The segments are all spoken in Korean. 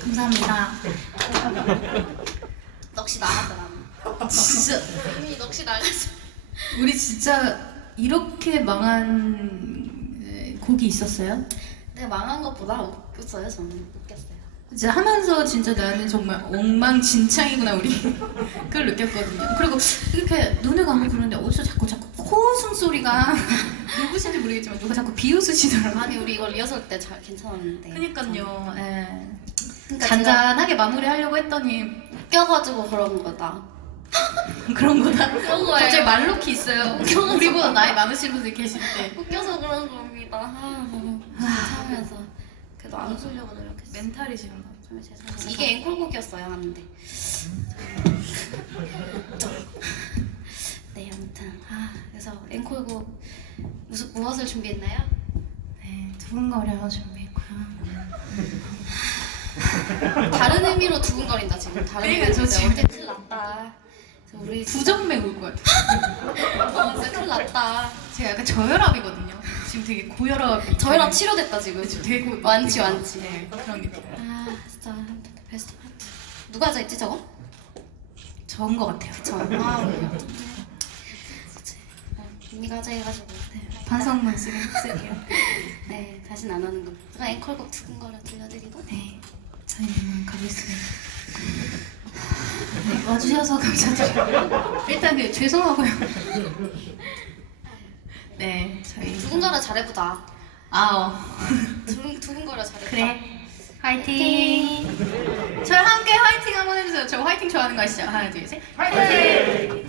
감사합니다. 넋이 나갔더라. 진짜 이미 넋이 나갔어. 우리 진짜 이렇게 망한 에, 곡이 있었어요? 근데 망한 것보다 웃겼어요. 저는 웃겼어요. 진짜 하면서 진짜 나는 정말 엉망진창이구나 우리 그걸 느꼈거든요. 그리고 이렇게 눈을 감고 부르는데 어디서 자꾸 자꾸 코웃음 소리가 누구신지 모르겠지만 누가 자꾸 비웃으시더라고요. 아니 우리 이거 리허설 때 잘 괜찮았는데. 그니까요. 예. 그러니까 잔잔하게 마무리하려고 했더니 웃겨가지고 그런 거다. 그런 거다. 그런 거예요. 갑자기 말로키 있어요. 우리보다 나이 많으신 분들 계실 때. 웃겨서 그런 겁니다. 아, 너무 참으면서 그래도 안 웃으려고 노력했어요. 멘탈이 지금. 정말 죄송해요. 이게 앵콜곡이었어요 하는데. 네 아무튼 아 그래서 앵콜곡 무슨 무엇을 준비했나요? 네, 두근거려 준비했고요. 다른 의미로 두근거린다 지금. 다른 그러니까 의미로 저 지금- 어제 큰일 났다. 그래서 우리 부정맥 올 것 같아요. 어, 진짜 큰일 났다. 제가 약간 저혈압이거든요. 지금 되게 고혈압이. 저희랑 치료됐다 지금. 지금 되게 고- 완치 완치. 네, 그런 느낌. 아 진짜 베스트 파트. 누가 저 있지 저거? 적은 것 같아요. 저. 아 가 하자 해 가지고. 네, 반성문 쓰게 쓸게요. 네 다시는 안 하는 거. 제가 앵콜곡 두근거려 들려드리고. 네, 저희는 가보겠습니다. 네, 와주셔서 감사드려요. 일단 그 죄송하고요. 네, 저희 두근거려 잘해보자. 아, 어. 두근 두근거려 잘해보자. 그래. 화이팅. 저희 함께 화이팅 한번 해주세요. 저 화이팅 좋아하는 거 아시죠? 하나, 둘, 셋. 화이팅.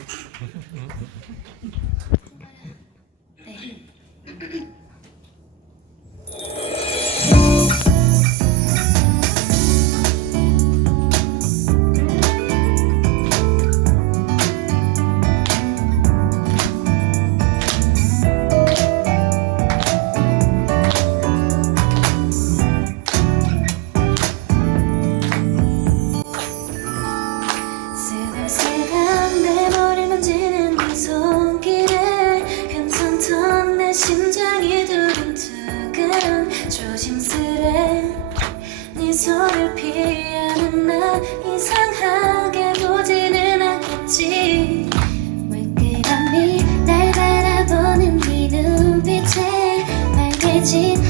너를 피하는 나 이상하게 보지는 않겠지. 물끄러미 날 바라보는 네 눈빛에 빨개진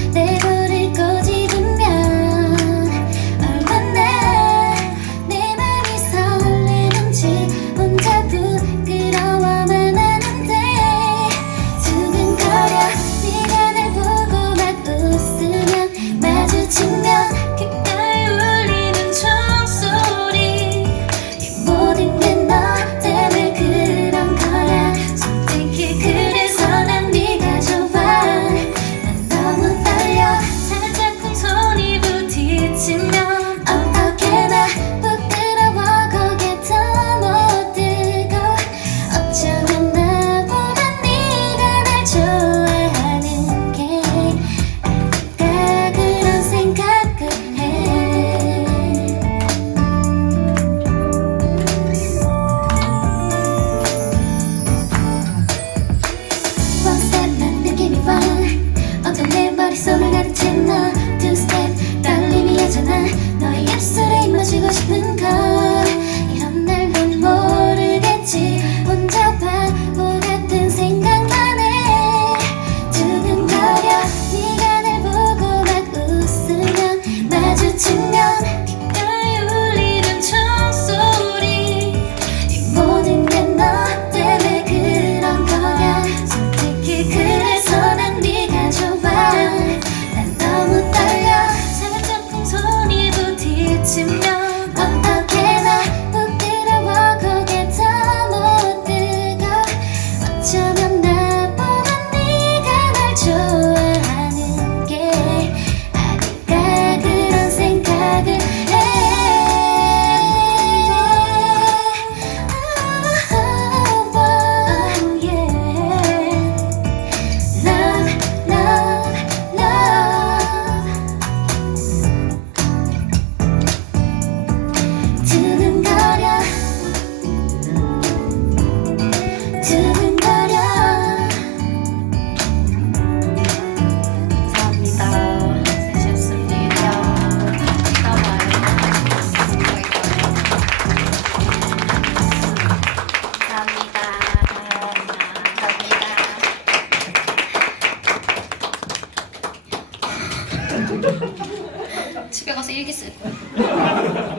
집에 가서 일기 쓸 거야.